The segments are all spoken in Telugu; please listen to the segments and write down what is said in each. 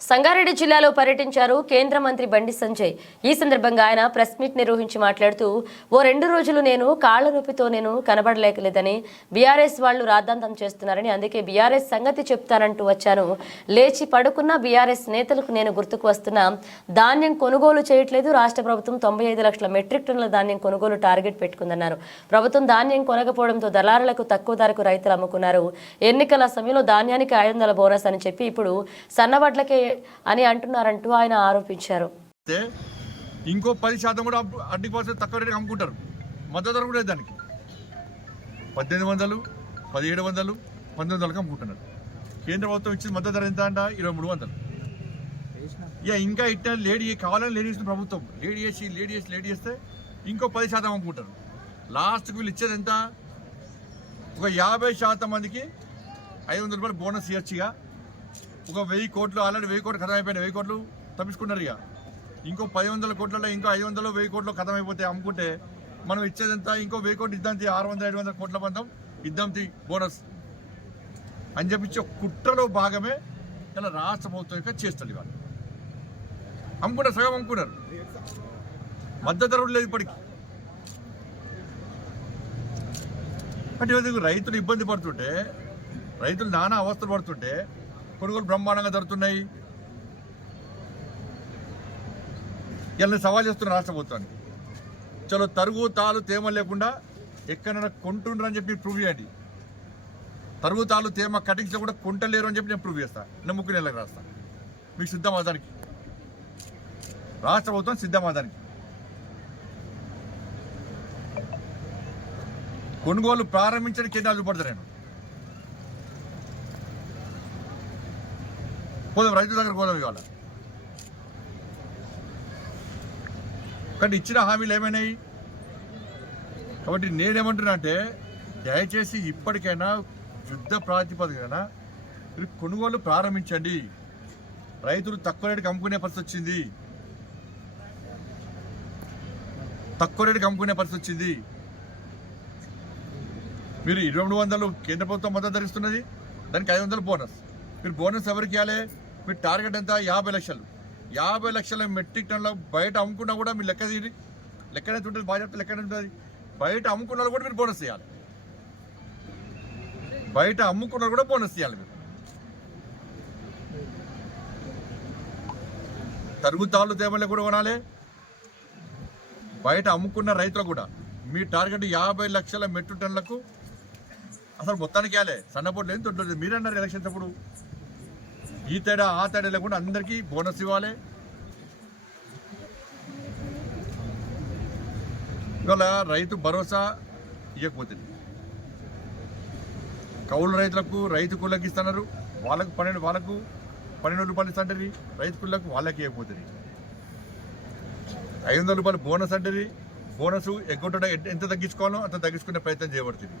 సంగారెడ్డి జిల్లాలో పర్యటించారు కేంద్ర మంత్రి బండి సంజయ్. ఈ సందర్భంగా ఆయన ప్రెస్ మీట్ నిర్వహించి మాట్లాడుతూ, ఓ 2 రోజులు నేను కాళ్ల నొప్పితో నేను కనబడలేకలేదని బీఆర్ఎస్ వాళ్ళు రాద్ధాంతం చేస్తున్నారని, అందుకే బీఆర్ఎస్ సంగతి చెప్తానంటూ వచ్చాను. లేచి పడుకున్న బీఆర్ఎస్ నేతలకు నేను గుర్తుకు వస్తున్నా. ధాన్యం కొనుగోలు చేయట్లేదు. రాష్ట్ర ప్రభుత్వం 95 లక్షల మెట్రిక్ టన్నుల ధాన్యం కొనుగోలు టార్గెట్ పెట్టుకుందన్నారు. ప్రభుత్వం ధాన్యం కొనకపోవడంతో దళారులకు తక్కువ ధరకు రైతులు అమ్ముకున్నారు. ఎన్నికల సమయంలో ధాన్యానికి 500 బోనస్ అని చెప్పి ఇప్పుడు సన్నవడ్లకే అని అంటున్నారంటూ ఆయన ఆరోపించారు. ఇంకో 10% కూడా అడ్డి కోసం తక్కువ రేటుకి అమ్ముకుంటారు. మద్దతు ధర కూడా దానికి 1800, 1700, 1900 అమ్ముకుంటున్నారు. కేంద్ర ప్రభుత్వం ఇచ్చిన మద్దతు ధర ఎంత అంట 2300. ఇక ఇంకా ఇట్లా లేడీ కావాలని లేడీ ఇచ్చిన ప్రభుత్వం లేడీ చేస్తే ఇంకో 10% అమ్ముకుంటారు. లాస్ట్కి వీళ్ళు ఇచ్చేది ఎంత? ఒక 50% మందికి 500 రూపాయలు బోనస్ ఇవ్వచ్చుగా. ఒక 1000 కోట్లు ఆల్రెడీ 1000 కోట్లు ఖతం అయిపోయినాయి. 1000 కోట్లు తప్పించుకున్నారు. ఇక ఇంకో 1000 కోట్లలో ఇంకో 500, 1000 కోట్లు ఖతం అయిపోతే అమ్ముకుంటే మనం ఇచ్చేదంతా ఇంకో 1000 కోట్లు ఇద్దాం, 600, 700 కోట్ల బంధం ఇద్దాం బోనస్ అని చెప్పించి కుట్రలో భాగమే ఇలా రాష్ట్ర ప్రభుత్వం యొక్క చేస్తుంది. వాళ్ళు అమ్ముకుంటారు, సగం అమ్ముకున్నారు. మద్దతు ధర లేదు ఇప్పటికి. అంటే రైతులు ఇబ్బంది పడుతుంటే, రైతులు నానా అవస్థలు పడుతుంటే కొనుగోలు బ్రహ్మాండంగా జరుగుతున్నాయి. ఇలా సవాల్ చేస్తున్నారు రాష్ట్ర ప్రభుత్వాన్ని. చలో తరుగు తాలు తేమ లేకుండా ఎక్కడైనా కొంటుండ్రని చెప్పి ప్రూవ్ చేయండి. తరుగు తాలు తేమ కటింగ్స్ కూడా కొంటలేరు అని చెప్పి నేను ప్రూవ్ చేస్తాను. నేను 3 నెలలకు రాస్తాను. మీకు సిద్ధమా దానికి? రాష్ట్ర ప్రభుత్వం సిద్ధమా దానికి? కొనుగోలు ప్రారంభించడానికి కేంద్రాలు చూపడతాను. నేను పోదాం, రైతుల దగ్గర పోదాం ఇవాళ. కానీ ఇచ్చిన హామీలు ఏమైనాయి? కాబట్టి నేనేమంటున్నా అంటే, దయచేసి ఇప్పటికైనా యుద్ధ ప్రాతిపదికన మీరు కొనుగోలు ప్రారంభించండి. రైతులు తక్కువ రేటుకి అమ్ముకునే పరిస్థితి వచ్చింది. మీరు 2300 కేంద్ర ప్రభుత్వం మద్దతు ధరిస్తున్నది, దానికి 500 బోనస్. మీరు బోనస్ ఎవరికి ఇవ్వాలి? మీరు టార్గెట్ ఎంత? 50 లక్షలు. 50 లక్షల మెట్రిక్ టన్నుల బయట అమ్ముకున్నా కూడా మీరు లెక్క తీరి. లెక్కనైతే ఉంటుంది, బాగా చెప్తే లెక్కనే ఉంటుంది. బయట అమ్ముకున్నా కూడా మీరు బోనస్ ఇవ్వాలి. బయట అమ్ముకున్నా కూడా బోనస్ ఇవ్వాలి. మీరు తరుగుతాళ్ళు తేమలే కూడా కొనాలి. బయట అమ్ముకున్న రైతులు కూడా మీ టార్గెట్ 50 లక్షల మెట్రిక్ టన్నులకు అసలు మొత్తానికి ఇవ్వాలి. సన్నపోటు లేదు, తొట్టు లేదు. మీరన్నారు ఎలక్షన్స్ అప్పుడు ఈ తేడా ఆ తేడా లేకుండా అందరికీ బోనస్ ఇవ్వాలి. ఇవాళ రైతు భరోసా ఇవ్వకపోతుంది. కౌలు రైతులకు రైతు కూలకి ఇస్తున్నారు. వాళ్ళకు 12 రూపాయలు ఇస్తుంటారు. రైతు కూలకు వాళ్ళకి ఇవ్వకపోతుంది. 500 రూపాయలు బోనస్ అంటారు. బోనస్ ఎగ్గొట్టడం ఎంత తగ్గించుకోవాలో అంత తగ్గించుకునే ప్రయత్నం చేయబడుతుంది.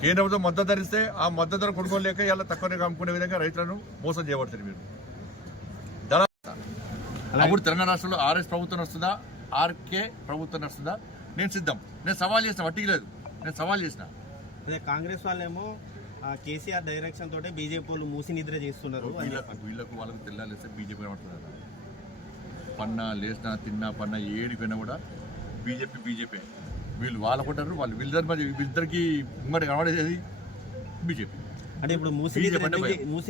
కేంద్ర ప్రభుత్వం మద్దతు ధరిస్తే ఆ మద్దతు ధర కొనుగోలు లేక ఇలా తక్కువ అమ్ముకునే విధంగా రైతులను మోసం చేయబడుతుంది. మీరు అప్పుడు తెలంగాణ రాష్ట్రంలో ఆర్ఎస్ ప్రభుత్వం వస్తుందా, ఆర్కే ప్రభుత్వం వస్తుందా? నేను సిద్ధం. నేను సవాల్ చేసిన, వట్టికి లేదు. నేను సవాల్ చేసిన. అదే కాంగ్రెస్ వాళ్ళేమో కేసీఆర్ డైరెక్షన్ తోటే బీజేపీ వాళ్ళు మూసి నిద్ర చేస్తున్నారు. వీళ్ళకు వాళ్ళకు తెల్లాలేస్తే బీజేపీ ఏమంటున్నారు? పన్నా లేచినా తిన్నా పన్నా ఏడిపోయినా కూడా బీజేపీ. వీళ్ళు వాళ్ళకుంటారు. వాళ్ళు వీళ్ళిద్దరికి ఉమ్మడి కనబడేది బీజేపీ. అంటే ఇప్పుడు మూసి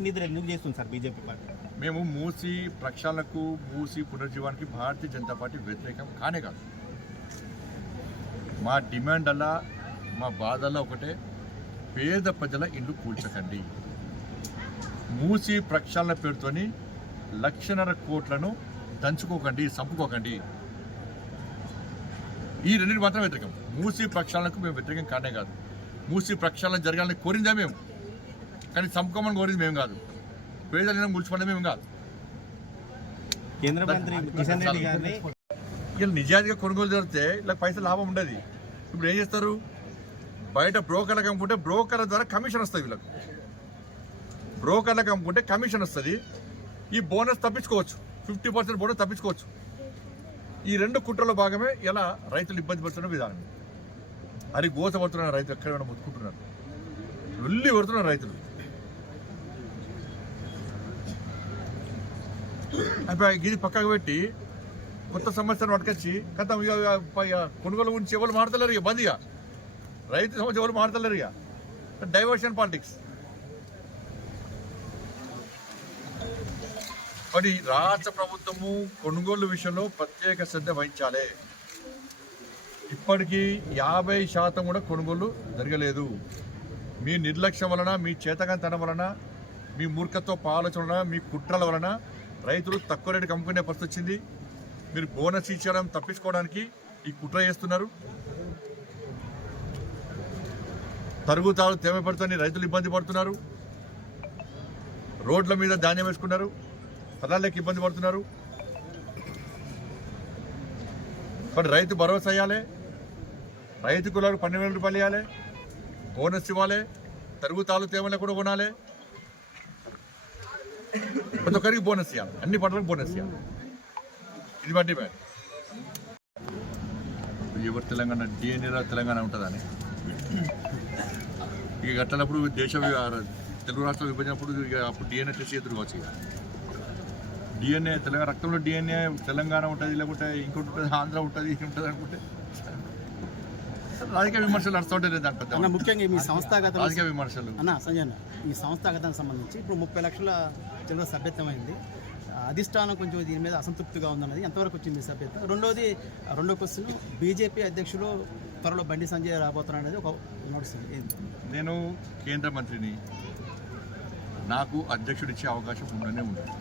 నిద్ర ఎందుకు చేస్తుంది సార్ బీజేపీ పార్టీ? మేము మూసి ప్రక్షాళనకు, మూసి పునరుజ్జీవానికి భారతీయ జనతా పార్టీ వ్యతిరేకం కానే కాదు. మా డిమాండ్ అలా, మా బాధల్లో ఒకటే, పేద ప్రజల ఇల్లు కూల్చకండి. మూసి ప్రక్షాళన పేరుతోని 1,50,000 కోట్లను దంచుకోకండి, చంపుకోకండి. ఈ రెండింటి మాత్రం వ్యతిరేకం. మూసి ప్రక్షాళనకు మేము వ్యతిరేకం కానే కాదు. మూసి ప్రక్షాళన జరగాలని కోరిందా మేము, కానీ చంపుకోమని కోరింది మేము కాదు. పేదలను ముడిచిపడమే మేము కాదు. కేంద్ర మంత్రి కిషన్ రెడ్డి గారిని ఇలా నిజాయితీగా కొనుగోలు జరిగితే ఇలా పైసలు లాభం ఉండదు. ఇప్పుడు ఏం చేస్తారు? బయట బ్రోకర్లకు అమ్ముకుంటే బ్రోకర్ల ద్వారా కమిషన్ వస్తుంది. వీళ్ళకు బ్రోకర్లకు అమ్ముకుంటే కమిషన్ వస్తుంది. ఈ బోనస్ తప్పించుకోవచ్చు, 50% బోనస్ తప్పించుకోవచ్చు. ఈ 2 కుట్రలో భాగమే ఇలా రైతులు ఇబ్బంది పడుతున్న విధానం. అది గోసపడుతున్నారు రైతులు, ఎక్కడ ముట్టుకుంటున్నారు, వెళ్ళి పడుతున్నారు రైతులు. ఇది పక్కకు పెట్టి కొత్త సమస్యను పట్టుకొచ్చి కథ కొనుగోలు గురించి ఎవరు మాడతలేరు ఇక బంద్ ఇక రైతు సమస్య ఎవరు మాడతలేరు ఇక డైవర్షన్ పాలిటిక్స్. మరి రాష్ట్ర ప్రభుత్వము కొనుగోలు విషయంలో ప్రత్యేక శ్రద్ధ వహించాలి. ఇప్పటికీ 50% కూడా కొనుగోలు జరగలేదు. మీ నిర్లక్ష్యం వలన, మీ చేతగానితనం వలన, మీ మూర్ఖత్వ ఆలోచన వలన, మీ కుట్రల వలన రైతులు తక్కువ రేటుకి అమ్ముకునే పరిస్థితి వచ్చింది. మీరు బోనస్ ఇచ్చడం తప్పించుకోవడానికి ఈ కుట్ర చేస్తున్నారు. తరుగుతారు తేమ పడుతుంది, రైతులు ఇబ్బంది పడుతున్నారు. రోడ్ల మీద ధాన్యం వేసుకున్నారు, పదాలకి ఇబ్బంది పడుతున్నారు. కానీ రైతు భరోసా ఇవ్వాలి, రైతు కులాలకు 12,000 రూపాయలు ఇవ్వాలి, బోనస్ ఇవ్వాలి, తరుగుతాలు తేమలు కూడా కొనాలి, ప్రతి ఒక్కరికి బోనస్ ఇవ్వాలి, అన్ని పంటలకు బోనస్ ఇవ్వాలి. ఇది బట్టి ఎవరు తెలంగాణ డిఎన్ఏ తెలంగాణ ఉంటుందని ఇక కట్టినప్పుడు తెలుగు రాష్ట్రాలు విభజినప్పుడు ఇక అప్పుడు డిఎన్ఏ టెస్ట్ ఎదురుకోవచ్చు. ఇక డిఎన్ఏ తెలంగాణ రక్తంలో డిఎన్ఏ తెలంగాణ ఉంటుంది, లేకుంటే ఇంకోటి ఉంటుంది, ఆంధ్ర ఉంటుంది, ఇది ఉంటుంది అనుకుంటే రాజకీయ విమర్శలు నడుస్తుంటే దాని పెద్ద ముఖ్యంగా మీ సంస్థాగత రాజకీయ విమర్శలు సంజయ్ అన్న, ఈ సంస్థాగతానికి సంబంధించి ఇప్పుడు 30 లక్షల చిల్లర సభ్యత్వమైంది. అధిష్టానం కొంచెం దీని మీద అసంతృప్తిగా ఉందన్నది ఎంతవరకు వచ్చింది సభ్యత్వం? రెండో క్వశ్చన్, బీజేపీ అధ్యక్షులు త్వరలో బండి సంజయ్ రాబోతున్నారు అనేది ఒక నడుస్తుంది. నేను కేంద్ర మంత్రిని, నాకు అధ్యక్షుడు ఇచ్చే అవకాశం ఉండనే ఉండదు.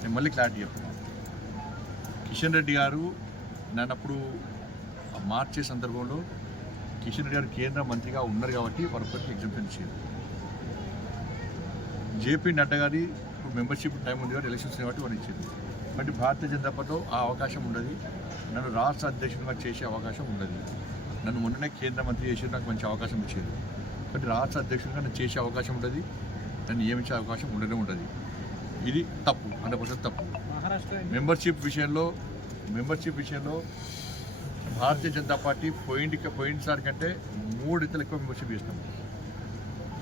నేను మళ్ళీ క్లారిటీ చెప్తున్నాను. కిషన్ రెడ్డి గారు నన్నప్పుడు మార్చే సందర్భంలో కిషన్ రెడ్డి గారు కేంద్ర మంత్రిగా ఉన్నారు కాబట్టి వారికి ఎగ్జామ్షన్ ఇచ్చారు. జేపీ నడ్డా గారి మెంబర్షిప్ టైం ఉంది కాబట్టి ఎలక్షన్స్ కాబట్టి వారు ఇచ్చారు. బట్ భారతీయ జనతా పార్టీలో ఆ అవకాశం ఉండదు. నన్ను రాష్ట్ర అధ్యక్షుడిగా చేసే అవకాశం ఉండదు. నన్ను మొన్ననే కేంద్ర మంత్రి చేసి నాకు మంచి అవకాశం ఇచ్చారు. కాబట్టి రాష్ట్ర అధ్యక్షుడిగా నన్ను చేసే అవకాశం ఉండదు, నన్ను నియమించే అవకాశం ఉండనే ఉండదు. ఇది తప్పు, 100% తప్పు. మెంబర్షిప్ విషయంలో భారతీయ జనతా పార్టీ పోయినసారి కంటే 3 రెట్లు ఎక్కువ మెంబర్షిప్ చేస్తాం.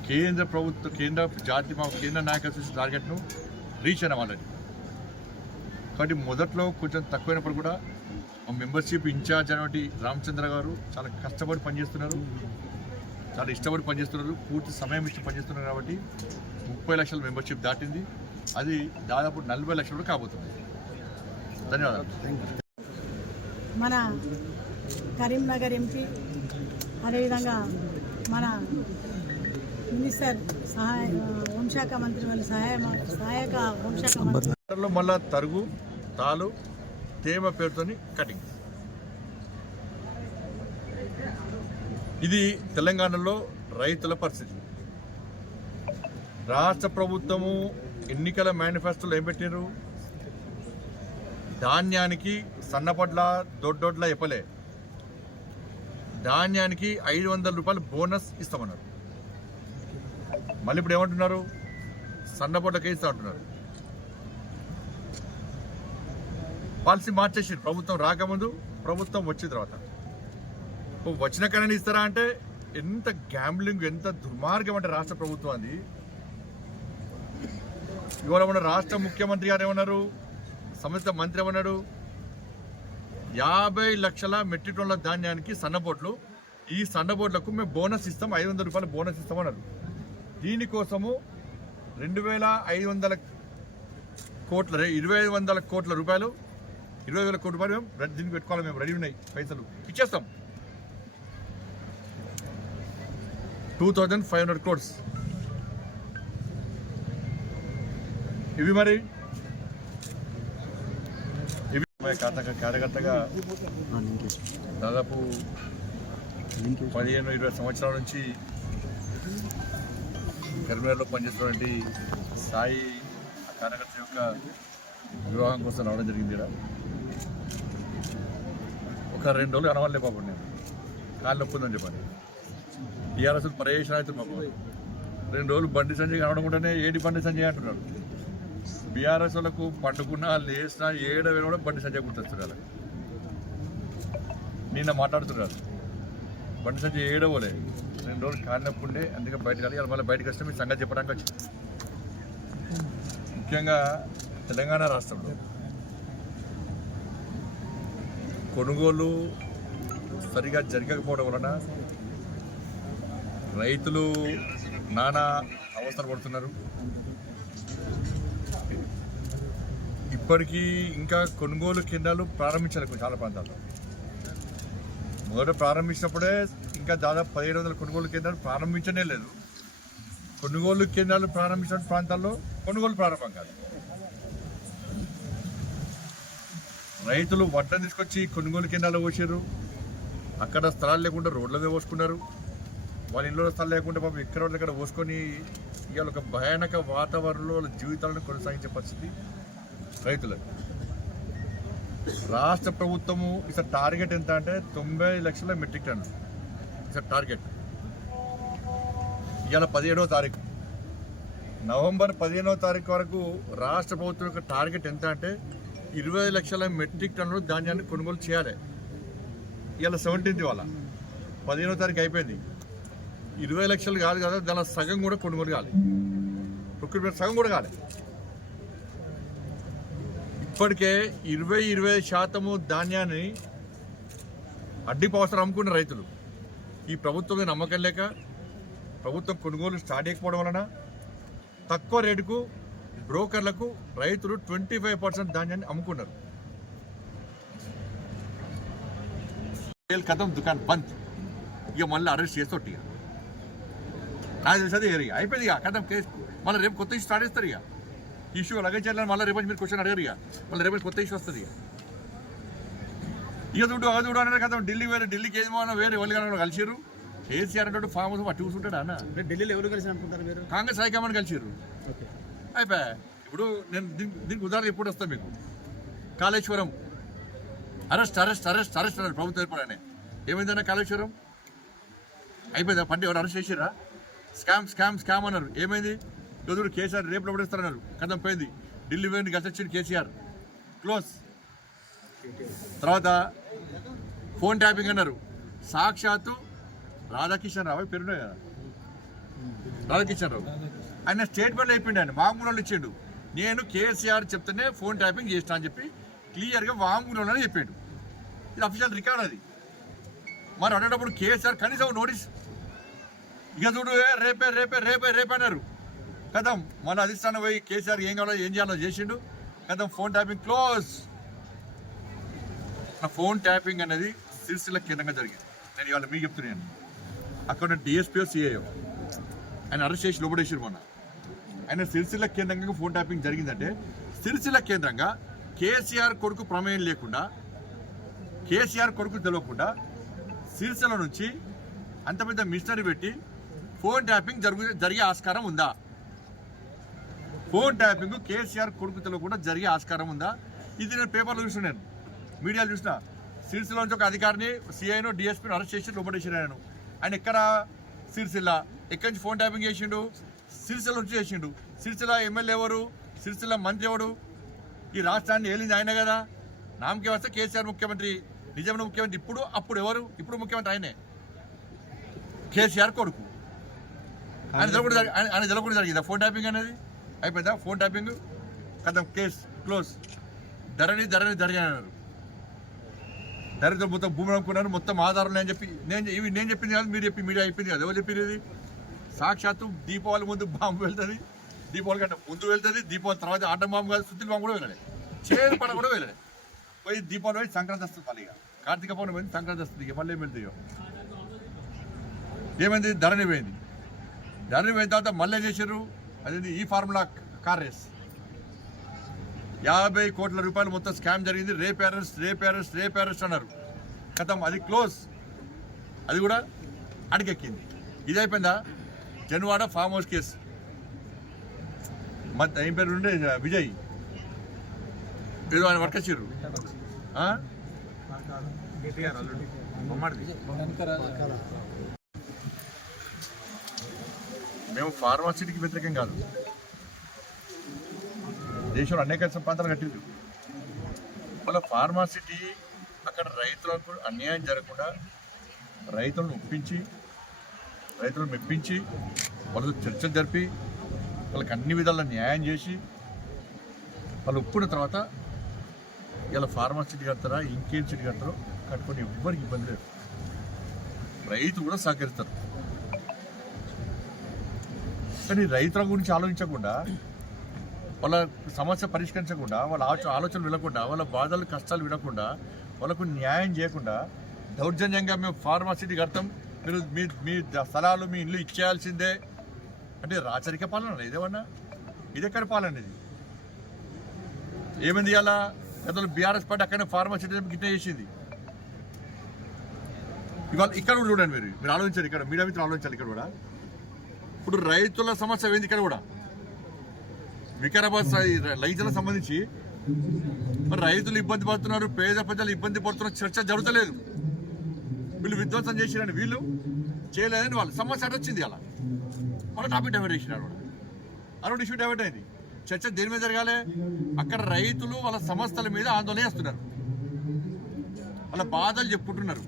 కేంద్ర ప్రభుత్వం, కేంద్ర నాయకత్వ టార్గెట్ను రీచ్ అయిన వాళ్ళని. కాబట్టి మొదట్లో కొంచెం తక్కువైనప్పుడు కూడా మెంబర్షిప్ ఇన్ఛార్జ్ అనేటువంటి రామచంద్ర గారు చాలా కష్టపడి పనిచేస్తున్నారు, చాలా ఇష్టపడి పనిచేస్తున్నారు, పూర్తి సమయం ఇచ్చి పనిచేస్తున్నారు. కాబట్టి 30 లక్షల మెంబర్షిప్ దాటింది. అది దాదాపు 40 లక్షలు కాబోతుంది. ధన్యవాదాలు. మన కరీంనగర్ ఎంపీ, అదేవిధంగా మన మినిస్టర్ హోంశాఖ మంత్రి వాళ్ళు సహాయక హోంశాఖ మంత్రి మళ్ళా తరుగు తాలు తేమ పేరుతోని కటింగ్. ఇది తెలంగాణలో రైతుల పరిస్థితి. రాష్ట్ర ప్రభుత్వము ఎన్నికల మేనిఫెస్టోలో ఏం పెట్టారు? ధాన్యానికి సన్నపడ్ల దొడ్డొడ్ల చెప్పలే, ధాన్యానికి 500 రూపాయలు బోనస్ ఇస్తామన్నారు. మళ్ళీ ఇప్పుడు ఏమంటున్నారు? సన్నపొడ్లకే ఇస్తా అంటున్నారు. పాలసీ మార్చేసి ప్రభుత్వం రాకముందు, ప్రభుత్వం వచ్చిన తర్వాత వచ్చిన కన్నా ఇస్తారా అంటే ఎంత గ్యాంబ్లింగ్, ఎంత దుర్మార్గం అంటే రాష్ట్ర ప్రభుత్వం అది. ఇవాళ మన రాష్ట్ర ముఖ్యమంత్రి గారు ఏమన్నారు, సంబంధిత మంత్రి ఏమన్నాడు? 50 లక్షల మెట్రిక్ టన్నుల ధాన్యానికి సన్నబోట్లు, ఈ సన్నబోట్లకు మేము బోనస్ ఇస్తాం, 500 రూపాయలు బోనస్ ఇస్తామన్నారు. దీనికోసము 2,500 కోట్ల 2,500 కోట్ల రూపాయలు, 20,000 కోట్ల రూపాయలు మేము దీనికి పెట్టుకోవాలి. మేము రెడీ ఉన్నాయి, పైసలు ఇచ్చేస్తాం. 2,500 crores ఇవి. మరి ఇవి కార్యకర్తగా దాదాపు 15-20 సంవత్సరాల నుంచి కరీంనగర్లో పనిచేస్తున్నటువంటి సాయి కార్యకర్త యొక్క వివాహం కోసం రావడం జరిగింది. ఒక 2 రోజులు అనవాళ్ళే పాపం, నేను కాళ్ళు నొప్పి ఉందని చెప్పాను. టీఆర్ఎస్ పరేషన్ అవుతుంది మాకు. 2 రోజులు బండి సంజయ్ కనవడం కూడానే ఏడి బండి సంజయ్ అంటున్నాడు. బీఆర్ఎస్ వాళ్ళకు పండుకున్నా లేచినా ఏడవేళ కూడా బండి సంజయ్ గుర్తొస్తున్నారు. నిన్న మాట్లాడుతున్నారు బండి సంజయ్ ఏడవలే, 2 రోజులు కాలినప్పుడే అందుకే బయటకు వెళ్ళి మళ్ళీ బయటకు వస్తే మీ సంగతి చెప్పడానికి వచ్చింది. ముఖ్యంగా తెలంగాణ రాష్ట్రంలో కొనుగోలు సరిగా జరగకపోవడం వలన రైతులు నానా అవస్థలు పడుతున్నారు. ఇప్పటికీ ఇంకా కొనుగోలు కేంద్రాలు ప్రారంభించాలి చాలా ప్రాంతాల్లో. మొదట ప్రారంభించినప్పుడే ఇంకా దాదాపు 1700 కొనుగోలు కేంద్రాలు ప్రారంభించనే లేదు. కొనుగోలు కేంద్రాలు ప్రారంభించిన ప్రాంతాల్లో కొనుగోలు ప్రారంభం కాదు. రైతులు వడ్లను తీసుకొచ్చి కొనుగోలు కేంద్రాలు పోసారు. అక్కడ స్థలాలు లేకుండా రోడ్ల మీద పోసుకున్నారు. వాళ్ళ ఇంట్లో స్థలం లేకుండా పాపం ఎక్కడ దగ్గర పోసుకొని ఇవాళ ఒక భయానక వాతావరణంలో వాళ్ళ జీవితాలను కొనసాగించే పరిస్థితి రైతులకు. రాష్ట్ర ప్రభుత్వము ఇసలు టార్గెట్ ఎంత అంటే 90 లక్షల మెట్రిక్ టన్ను ఇసలు టార్గెట్. ఇవాళ 17వ తారీఖు, నవంబర్ 15వ తారీఖు వరకు రాష్ట్ర ప్రభుత్వం యొక్క టార్గెట్ ఎంత అంటే 20 లక్షల మెట్రిక్ టన్నులు ధాన్యాన్ని కొనుగోలు చేయాలి. ఇవాళ 17th వాళ్ళ 15వ తారీఖు అయిపోయింది. 20 లక్షలు కాదు కదా, దాని సగం కూడా కొనుగోలు కావాలి. ప్రొక్యూర్మెంట్ సగం కూడా కావాలి. ఇప్పటికే 20-25% ధాన్యాన్ని అడ్డిపవసరం అమ్ముకున్న రైతులు ఈ ప్రభుత్వం మీద నమ్మకం లేక ప్రభుత్వం కొనుగోలు స్టార్ట్ చేయకపోవడం వలన తక్కువ రేటుకు బ్రోకర్లకు రైతులు 25% ధాన్యాన్ని అమ్ముకున్నారు. కథం దుకాణం బంద్. ఇక మళ్ళీ అరెస్ట్ చేస్తోటి నాకు తెలిసేది ఏరియా అయిపోయింది. ఇక కథం కేసు మళ్ళీ రేపు కొత్త ఇష్యూ స్టార్ట్ చేస్తారు. ఇక ఇష్యూ అలాగే చేయాలని మళ్ళీ రేపు మీరు క్వశ్చన్ అడగరు. ఇక మళ్ళీ రేపు కొత్త ఇష్యూ వస్తుంది. ఇక చూడు అది చూడు అన్నారు కదా. ఢిల్లీకి ఏమో వేరే వాళ్ళు కలిసిరు. కేసీఆర్ అంటే ఫామ్ హౌస్ పట్టి కూర్చుంటాడా అన్న. ఢిల్లీలో ఎవరు కలిసి అనుకుంటారు మీరు? కాంగ్రెస్ హైకమాండ్ కలిసిరు. అయిపోయా. ఇప్పుడు నేను దీనికి ఉదాహరణ ఎప్పుడు వస్తాను మీకు. కాళేశ్వరం అరెస్ట్ అన్నారు ప్రభుత్వం ఏర్పడనే. ఏమైందన్నా కాళేశ్వరం అయిపోయిందా? పంట ఎవరు అరెస్ట్ చేసిరా? స్కామ్ అన్నారు. ఏమైంది? చదువుడు కేసీఆర్ రేపు లోపడేస్తారన్నారు. కథం పోయింది. ఢిల్లీ పోయింది, గసొచ్చింది కేసీఆర్, క్లోజ్. తర్వాత ఫోన్ ట్యాపింగ్ అన్నారు. సాక్షాత్తు రాధాకిషన్ రావు పేరున్నాయి కదా, రాధాకిషన్ రావు ఆయన స్టేట్మెంట్ అయిపోయింది. ఆయన వాంగ్మూలంలో ఇచ్చాడు. నేను కేసీఆర్ చెప్తేనే ఫోన్ ట్యాపింగ్ చేస్తా అని చెప్పి క్లియర్గా వాంగ్మూలంలో చెప్పాడు. ఇది అఫీషియల్ రికార్డ్. అది మరి అనేటప్పుడు కేసీఆర్ కనీసం నోటీస్. ఇక చూడు రేపే అన్నారు. కథం మన అధిష్టానం పోయి కేసీఆర్ ఏం కావాలో ఏం చేయాలో చేసిండు. కథం ఫోన్ ట్యాపింగ్ క్లోజ్. నా ఫోన్ ట్యాపింగ్ అనేది సిరిసిల్ల కేంద్రంగా జరిగింది. నేను ఇవాళ మీకు చెప్తున్నాను. అక్కడ డిఎస్పీఓ సిఐఓ ఆయన అరెస్ట్ చేసి లోపడేసారు మొన్న. ఆయన సిరిసిల్ల కేంద్రంగా ఫోన్ ట్యాపింగ్ జరిగిందంటే సిరిసిల్ల కేంద్రంగా కేసీఆర్ కొడుకు ప్రమేయం లేకుండా, కేసీఆర్ కొడుకు తెలియకుండా సిరిసిల్ల నుంచి అంత పెద్ద మిషనరీ పెట్టి ఫోన్ ట్యాపింగ్ జరిగే ఆస్కారం ఉందా? ఫోన్ ట్యాపింగ్ కేసీఆర్ కొడుకు తెలియకుండా జరిగే ఆస్కారం ఉందా? ఇది నేను పేపర్లో చూసినాను, మీడియాలో చూసిన. సిరిసిల్ల నుంచి ఒక అధికారిని సిఐను డిఎస్పీని అరెస్ట్ చేసి లోపడేసాడు. ఆయన ఎక్కడ? సిరిసిల్ల. ఎక్కడి నుంచి ఫోన్ ట్యాపింగ్ చేసిండు? సిరిసిల్ల నుంచి చేసిండు. సిరిసిల్ల ఎమ్మెల్యే ఎవరు? సిరిసిల్ల మంత్రి ఎవడు? ఈ రాష్ట్రాన్ని ఏలింది ఆయన కదా. నామకే వస్తే కేసీఆర్ ముఖ్యమంత్రి, నిజమైన ముఖ్యమంత్రి. అప్పుడు ఎవరు? ఇప్పుడు ముఖ్యమంత్రి ఆయనే, కేసీఆర్ కొడుకు. ఆయన తెలవకుండా జరిగిందా ఫోన్ ట్యాపింగ్ అనేది? అయిపోయిందా ఫోన్ ట్యాపింగ్? కథం కేసు క్లోజ్. ధరణి జరిగారు. ధరతో మొత్తం భూమి అమ్ముకున్నారు. మొత్తం ఆధారం అని చెప్పి నేను చెప్పింది కాదు, మీరు చెప్పి మీడియా చెప్పింది కదా. ఎవరు చెప్పింది ఇది? సాక్షాత్తు దీపావళి ముందు బాంబు వెళ్తుంది, దీపావళి కంటే ముందు వెళ్తుంది, దీపావళి తర్వాత ఆటం బాంబు కాదు, సుత్తిల బాంబు కూడా వెళ్ళాలి, చేరు పడ కూడా వెళ్ళాలి. పోయి దీపావళి పోయి సంక్రాంతి వస్తుంది. మళ్ళీ ఇక కార్తీక పౌర్ణమి పోయింది, సంక్రాంతి వస్తుంది. ఇక మళ్ళీ ఏం వెళ్తాయో. ఏమైంది? ధరణి పోయింది. ధరణి పోయిన తర్వాత మళ్ళీ ఏం చేశారు? అదేంటి ఈ ఫార్ములా కార్ రేస్. 50 కోట్ల రూపాయలు మొత్తం స్కామ్ జరిగింది. రేప్ అరెస్ట్ అన్నారు. కథం అది క్లోజ్. అది కూడా అడిగెక్కింది. ఇది అయిపోయిందా? Janwada farm house case. ఏం పేరు ఉండే? విజయ్ ఏదో ఆయన వర్క్ వచ్చారు. మేము ఫార్మాసిటీకి వ్యతిరేకం కాదు. దేశంలో అనేక ప్రాంతాలు కట్టింది. వాళ్ళ ఫార్మాసిటీ అక్కడ రైతులకు అన్యాయం జరగకుండా రైతులను ఒప్పించి, రైతులను మెప్పించి, వాళ్ళతో చర్చలు జరిపి, వాళ్ళకి అన్ని విధాల న్యాయం చేసి వాళ్ళు ఒప్పుకున్న తర్వాత ఇలా ఫార్మాసిటీ కడతారా ఇంకేం సిటీ కడతారో కట్టుకొని ఎవ్వరికి ఇబ్బంది లేదు. రైతు కూడా సహకరిస్తారు. కానీ రైతుల గురించి ఆలోచించకుండా, వాళ్ళ సమస్య పరిష్కరించకుండా, వాళ్ళ ఆలోచనలు వినకుండా, వాళ్ళ బాధలు కష్టాలు వినకుండా, వాళ్ళకు న్యాయం చేయకుండా దౌర్జన్యంగా మేము ఫార్మాసిటీ కడతాం, మీరు మీ స్థలాలు మీ ఇల్లు ఇచ్చేయాల్సిందే అంటే రాచరిక పాలన ఇదేమన్నా? ఇదెక్కడ పాలన ఇది? ఏమైంది ఇలా గతంలో బీఆర్ఎస్ పార్టీ అక్కడనే ఫార్మాసిటీ గిట్ట చేసింది. ఇవాళ ఇక్కడ కూడా చూడండి, మీరు ఆలోచించారు, ఇక్కడ మీడియా మిత్రులు ఆలోచించాలి. ఇక్కడ కూడా ఇప్పుడు రైతుల సమస్య ఏంది? ఇక్కడ కూడా వికారాబాద్ రైతులకు సంబంధించి మరి రైతులు ఇబ్బంది పడుతున్నారు, పేద ప్రజలు ఇబ్బంది పడుతున్నారు, చర్చ జరుగుతలేదు. వీళ్ళు విధ్వంసం చేసిరని వీళ్ళు చేయలేదని వాళ్ళు సమస్య వచ్చింది. అలా వాళ్ళ టాపిక్ డైవర్ట్ చేసినారు. అరౌండ్ ఇష్యూ డైవర్ట్ అయింది. చర్చ దేని మీద జరగాలి? అక్కడ రైతులు వాళ్ళ సమస్యల మీద ఆందోళన చేస్తున్నారు, వాళ్ళ బాధలు చెప్పుకుంటున్నారు.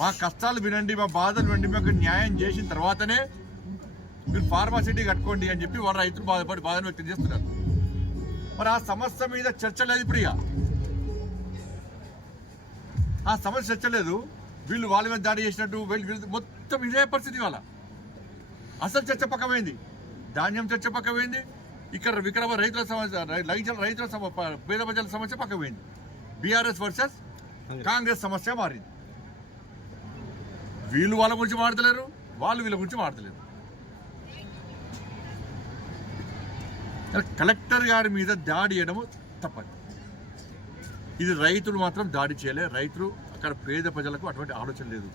మా కష్టాలు వినండి, మా బాధలు వినండి, మాకు న్యాయం చేసిన తర్వాతనే మీరు ఫార్మాసిటీ కట్టుకోండి అని చెప్పి వాళ్ళ రైతులు బాధను వ్యక్తం చేస్తున్నారు. మరి ఆ సమస్య మీద చర్చ లేదు. ఇప్పుడు ఆ సమస్య చర్చ లేదు. వీళ్ళు వాళ్ళ మీద దాడి చేసినట్టు వీళ్ళు మొత్తం ఇదే పరిస్థితి. వాళ్ళ అసలు చర్చ పక్కమైంది, ధాన్యం చర్చ పక్కమైంది, ఇక్కడ వికారాబాద్ రైతుల సమస్య, రైతుల పేద ప్రజల సమస్య పక్కమైంది. బీఆర్ఎస్ వర్సెస్ కాంగ్రెస్ సమస్య మారింది. వీళ్ళు వాళ్ళ గురించి మాడతలేరు, వాళ్ళు వీళ్ళ గురించి మాడతలేరు. కలెక్టర్ గారి మీద దాడి చేయడము తప్పదు. ఇది రైతులు మాత్రం దాడి చేయలే. రైతులు అక్కడ పేద ప్రజలకు అటువంటి ఆలోచన లేదు.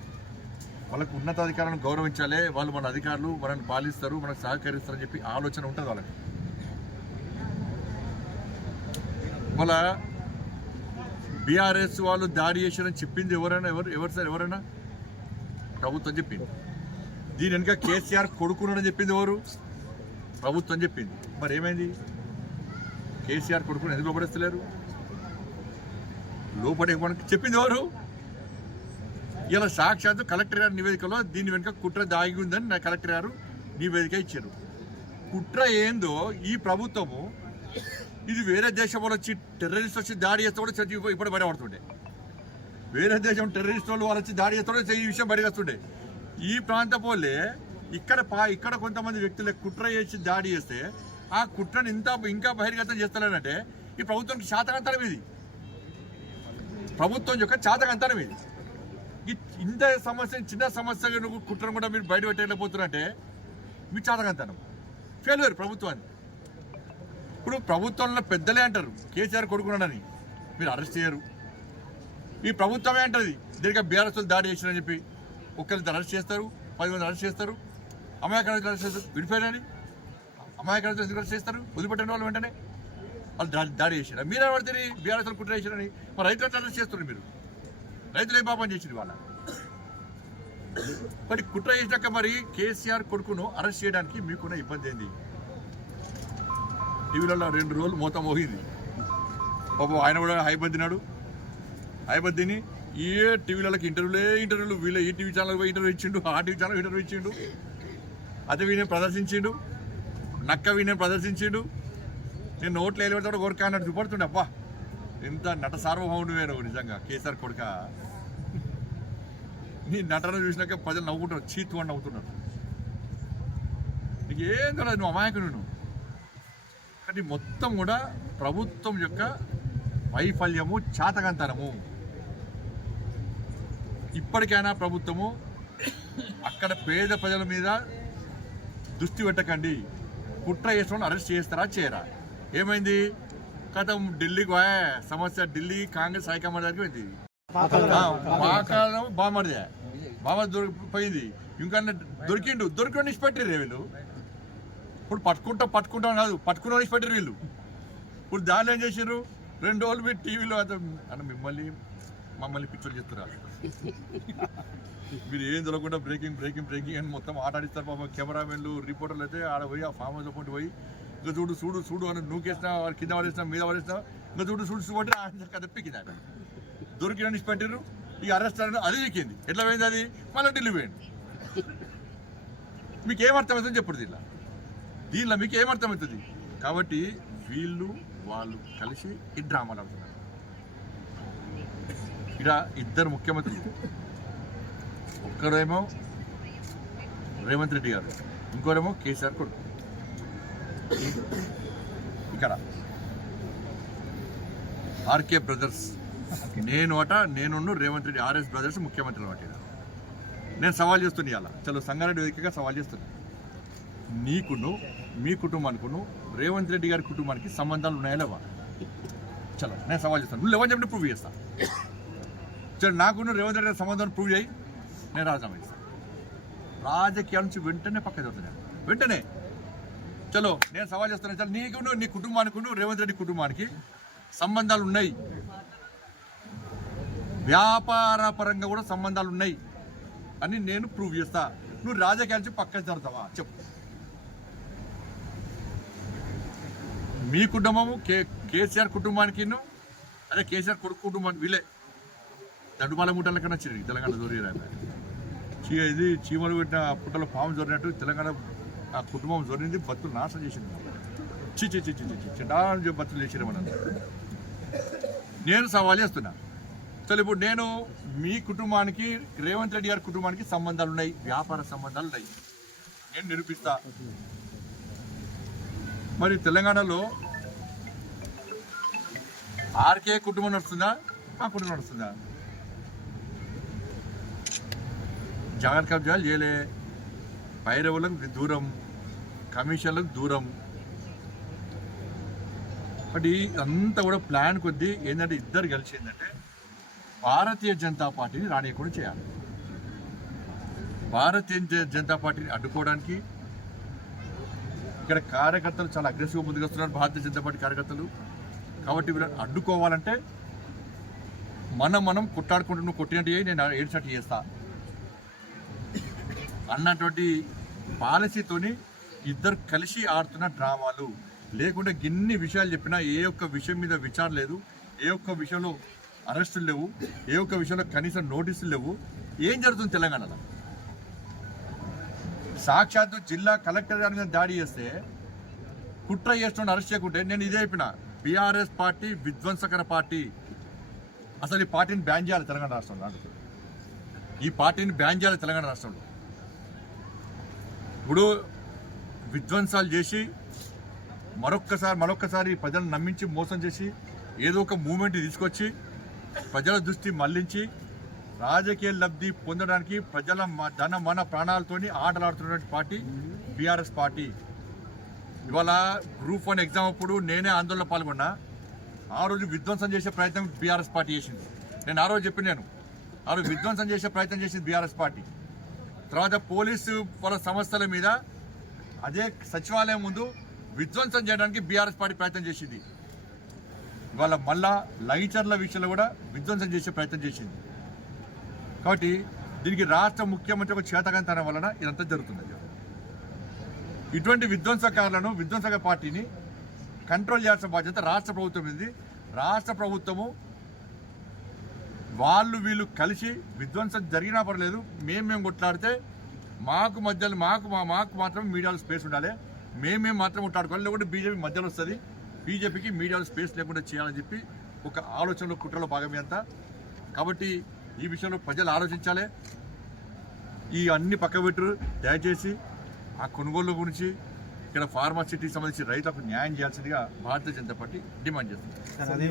వాళ్ళకు ఉన్నతాధికారులను గౌరవించాలి, వాళ్ళు మన అధికారులు మనల్ని పాలిస్తారు, మనకు సహకరిస్తారని చెప్పి ఆలోచన ఉంటుంది వాళ్ళకి. వాళ్ళ బీఆర్ఎస్ వాళ్ళు దాడి చేశారని చెప్పింది ఎవరైనా ప్రభుత్వం చెప్పింది. దీని వెనుక కేసీఆర్ కొడుకునని చెప్పింది ఎవరు? ప్రభుత్వం చెప్పింది. మరి ఏమైంది? కేసీఆర్ కొడుకుని ఎందుకు లోపడేస్తలేరు? లోపడే చెప్పింది ఎవరు? ఇలా సాక్షాత్తు కలెక్టర్ గారి నివేదికలో దీని వెనుక కుట్ర దాగి ఉందని నా కలెక్టర్ గారు నివేదిక ఇచ్చారు. కుట్ర ఏందో ఈ ప్రభుత్వము, ఇది వేరే దేశం వాళ్ళు వచ్చి టెర్రరిస్ట్ వచ్చి దాడి చేస్తే కూడా చర్చ ఇప్పుడు బయటపడుతుండే. వేరే దేశం టెర్రరిస్ట్ వాళ్ళు వచ్చి దాడి చేస్తే ఈ విషయం బయటకు వస్తుండే. ఈ ప్రాంత పోలే ఇక్కడ కొంతమంది వ్యక్తులు కుట్ర చేసి దాడి చేస్తే ఆ కుట్రను ఇంకా బహిర్గతం చేస్తారంటే ఈ ప్రభుత్వానికి శాతకంతరం ఇది. ప్రభుత్వం యొక్క శాతకంతరం ఇది. ఇంత సమస్య, చిన్న సమస్య కుట్రను కూడా మీరు బయట పెట్టలేకపోతున్నారంటే మీ శాతకంతరం, ఫెయిల్యూర్ ప్రభుత్వాన్ని. ఇప్పుడు ప్రభుత్వంలో పెద్దలే అంటారు కేసీఆర్ కొడుకున్నాడని, మీరు అరెస్ట్ చేయరు. ఈ ప్రభుత్వమే అంటది దీనికి బీఆర్ఎస్ దాడి చేసిరని చెప్పి ఒక్కరిద్దరు అరెస్ట్ చేస్తారు, 10 మంది అరెస్ట్ చేస్తారు, అమాయకులను అరెస్ట్ చేస్తారు. విడిపోయారని అమాయకులను ఎందుకు అరెస్ట్ చేస్తారు? వదిలిపెట్టిన వాళ్ళు వెంటనే వాళ్ళు దాడి చేశారు. మీరే పడితే బీఆర్ఎస్ కుట్ర చేశారని మరి రైతులను అరెస్ట్ చేస్తున్నారు. మీరు రైతులు ఏ పాపం చేసింది వాళ్ళ? మరి కుట్ర చేసినాక మరి కేసీఆర్ కొడుకును అరెస్ట్ చేయడానికి మీకున్న ఇబ్బంది ఏంది? టీవీలలో 2 రోజులు మోతం మోగింది. పాపం ఆయన కూడా హైబద్దినాడు. హైబద్దిని ఏ టీవీలకి ఇంటర్వ్యూలు వీళ్ళ ఈ టీవీ ఛానల్ ఇంటర్వ్యూ ఇచ్చిండు, ఆ టీవీ ఛానల్ ఇంటర్వ్యూ ఇచ్చిండు, అదే వీనే ప్రదర్శించిండు, నక్క వీనే ప్రదర్శించిండు. నేను నోట్లు వెళ్ళబెడతాడు కోరిక అన్నట్టు చూపడుతుండే. అబ్బా ఎంత నట సార్వభౌముడు వేరు నిజంగా కేసీఆర్ కొడుక. నీ నటన చూసినాక ప్రజలు నవ్వుకుంటారు, చీతు అని నవ్వుతున్నారు. నీకు ఏం తెలియదు, నువ్వు అమాయకుడు. నువ్వు కానీ మొత్తం కూడా ప్రభుత్వం యొక్క వైఫల్యము, చాతకంతనము. ఇప్పటికైనా ప్రభుత్వము అక్కడ పేద ప్రజల మీద దృష్టి పెట్టకండి. కుట్ర చేసిన అరెస్ట్ చేస్తారా చేయరా? ఏమైంది? కథం ఢిల్లీకి పోయా సమస్య, ఢిల్లీ కాంగ్రెస్ హైకమాండ్ దగ్గరికి పోయింది. బామర్దే దొరికిపోయింది. ఇంకా దొరికిండు ఇచ్చిపెట్టారు వీళ్ళు. ఇప్పుడు పట్టుకుంటాం కాదు, పట్టుకున్న ఇచ్చిపెట్టారు వీళ్ళు. ఇప్పుడు దాన్ని ఏం చేశారు? 2 రోజులు మీరు టీవీలో అన్న మమ్మల్ని పిక్చర్ చేస్తున్నారు. మీరు ఏం తెలియకుండా బ్రేకింగ్ అని మొత్తం ఆటాడిస్తారు. పాపం కెమెరామెన్లు, రిపోర్టర్లు అయితే ఆడ పోయి ఆ ఫామ్ హౌస్ పోయి ఇంకా చూడు అని నూకేసినా, కింద పడేసినా, మీద పడేసినా, ఇంకా చూడు అంటే ఆయన కథ పిక్కింది. ఆయన దొరికిన పెట్టారు. ఈ అరెస్ట్ అది ఎక్కింది. ఎట్లా పోయింది? అది మళ్ళీ ఢిల్లీ పోయింది. మీకు ఏమర్థమవుతుంది చెప్పండి? దీనిలో మీకు ఏమర్థమవుతుంది? కాబట్టి వీళ్ళు వాళ్ళు కలిసి ఈ డ్రామాలు ఆడుతున్నారు. ఇక్కడ ఇద్దరు ముఖ్యమంత్రులు, ఒక్కరేమో రేవంత్ రెడ్డి గారు, ఇంకోరేమో కేసీఆర్ కొడుకు. ఇక్కడ ఆర్కే బ్రదర్స్, నేను రేవంత్ రెడ్డి ఆర్ఎస్ బ్రదర్స్ ముఖ్యమంత్రులు అన్నమాట. నేను సవాల్ చేస్తున్నా ఇవాళ, చలో సంగారెడ్డి వేదికగా సవాల్ చేస్తున్నా. నీకును మీ కుటుంబానికిను రేవంత్ రెడ్డి గారి కుటుంబానికి సంబంధాలు ఉన్నాయా లేవా? చలో నేను సవాల్ చేస్తాను. నువ్వు లేవని చెప్పి ప్రూవ్ చేస్తా. చలో నాకును రేవంత్ రెడ్డి గారి సంబంధాన్ని ప్రూవ్ చేయి, నేను రాజీనామా చేస్తాను. రాజకీయాల నుంచి వెంటనే పక్క చదువుతున్నాను, వెంటనే. చలో నేను సవాల్ చేస్తున్నాను. చలో నీకును నీ కుటుంబానికిను రేవంత్ రెడ్డి కుటుంబానికి సంబంధాలు ఉన్నాయి, వ్యాపార పరంగా కూడా సంబంధాలు ఉన్నాయి అని నేను ప్రూవ్ చేస్తా. నువ్వు రాజకీయాల నుంచి పక్కన జరుగుతావా చెప్పు. మీ కుటుంబము కేసీఆర్ కుటుంబానికి, అదే కేసీఆర్ కొడుకు కుటుంబానికి, వీళ్ళే దండుమాల ముట్టల కన్నా చిరిగి తెలంగాణ జోరియరాక ఇది చీమలు పెట్టిన పుట్టలో పాము జోరినట్టు తెలంగాణ ఆ కుటుంబం జోరింది, బతులు నాశనం చేసింది. చిన్న బతులు చేసిరమని నేను సవాల్ చేస్తున్నా. చలో ఇప్పుడు నేను మీ కుటుంబానికి రేవంత్ రెడ్డి గారి కుటుంబానికి సంబంధాలు ఉన్నాయి, వ్యాపార సంబంధాలు ఉన్నాయి, నేను నిరూపిస్తా. మరి తెలంగాణలో ఆర్కే కుటుంబం నడుస్తుందా, ఆ కుటుంబం నడుస్తుందా? జాగ్రత్త కబ్జాలు చేయలే, పైరవులకు దూరం, కమిషన్లకు దూరం. బట్ అంతా కూడా ప్లాన్ కొద్దీ ఏంటంటే ఇద్దరు కలిసి ఏంటంటే భారతీయ జనతా పార్టీని రానియకుండా చేయాలి. భారతీయ జనతా పార్టీని అడ్డుకోవడానికి ఇక్కడ కార్యకర్తలు చాలా అగ్రెసివ్గా ముందుకు వస్తున్నారు, భారతీయ జనతా పార్టీ కార్యకర్తలు. కాబట్టి వీళ్ళని అడ్డుకోవాలంటే మనం కొట్టాడుకుంటూ నువ్వు కొట్టినట్టు నేను ఏడ్చినట్టు చేస్తా అన్నటువంటి పాలసీతోని ఇద్దరు కలిసి ఆడుతున్న డ్రామాలు. లేకుంటే గిన్ని విషయాలు చెప్పినా ఏ ఒక్క విషయం మీద విచారణ లేదు, ఏ ఒక్క విషయంలో అరెస్టులు లేవు, ఏ ఒక్క విషయంలో కనీసం నోటీసులు లేవు. ఏం జరుగుతుంది తెలంగాణలో? సాక్షాత్తు జిల్లా కలెక్టర్ గారి మీద దాడి చేస్తే కుట్ర చేస్తున్న అరెస్ట్ చేయకుంటే నేను ఇదే చెప్పిన, బీఆర్ఎస్ పార్టీ విధ్వంసకర పార్టీ, అసలు ఈ పార్టీని బ్యాన్ చేయాలి తెలంగాణ రాష్ట్రంలో. ఈ పార్టీని బ్యాన్ చేయాలి తెలంగాణ రాష్ట్రంలో. ఇప్పుడు విధ్వంసాలు చేసి మరొక్కసారి ప్రజలను నమ్మించి మోసం చేసి ఏదో ఒక మూమెంట్ తీసుకొచ్చి ప్రజల దృష్టి మళ్లించి రాజకీయ లబ్ధి పొందడానికి ప్రజల మన ప్రాణాలతోని ఆటలాడుతున్నటువంటి పార్టీ బీఆర్ఎస్ పార్టీ. ఇవాళ గ్రూప్ 1 ఎగ్జామ్ అప్పుడు నేనే ఆందోళన పాల్గొన్నా. ఆ రోజు విధ్వంసం చేసే ప్రయత్నం బీఆర్ఎస్ పార్టీ చేసింది. నేను ఆ రోజు చెప్పినాను, ఆ రోజు విధ్వంసం చేసే ప్రయత్నం చేసింది బీఆర్ఎస్ పార్టీ. తర్వాత పోలీసు వాళ్ళ సంస్థల మీద అదే సచివాలయం ముందు విధ్వంసం చేయడానికి బీఆర్ఎస్ పార్టీ ప్రయత్నం చేసింది. ఇవాళ మళ్ళా లైచర్ల విషయంలో కూడా విధ్వంసం చేసే ప్రయత్నం చేసింది. కాబట్టి దీనికి రాష్ట్ర ముఖ్యమంత్రి ఒక చేతకంతనం వలన ఇదంతా జరుగుతుంది. ఇటువంటి విధ్వంసకారులను, విధ్వంసక పార్టీని కంట్రోల్ చేయాల్సిన బాధ్యత రాష్ట్ర ప్రభుత్వం ఉంది. రాష్ట్ర ప్రభుత్వము వీళ్ళు కలిసి విధ్వంసం జరిగినా పర్లేదు, మేము కొట్లాడితే మాకు మాత్రం మీడియాలో స్పేస్ ఉండాలి, మేము మాత్రం కొట్లాడుకోవాలి, లేకుంటే బీజేపీ మధ్యలో వస్తుంది, బీజేపీకి మీడియాలో స్పేస్ లేకుండా చేయాలని చెప్పి ఒక ఆలోచనలో కుట్రలో భాగమే అంతా. కాబట్టి ఈ విషయంలో ప్రజలు ఆలోచించాలి. ఈ అన్ని పక్క పెట్టరు, దయచేసి ఆ కొనుగోలు గురించి ఇక్కడ ఫార్మా సిటీకి సంబంధించి రైతులకు న్యాయం చేయాల్సిందిగా భారతీయ జనతా పార్టీ డిమాండ్ చేస్తుంది.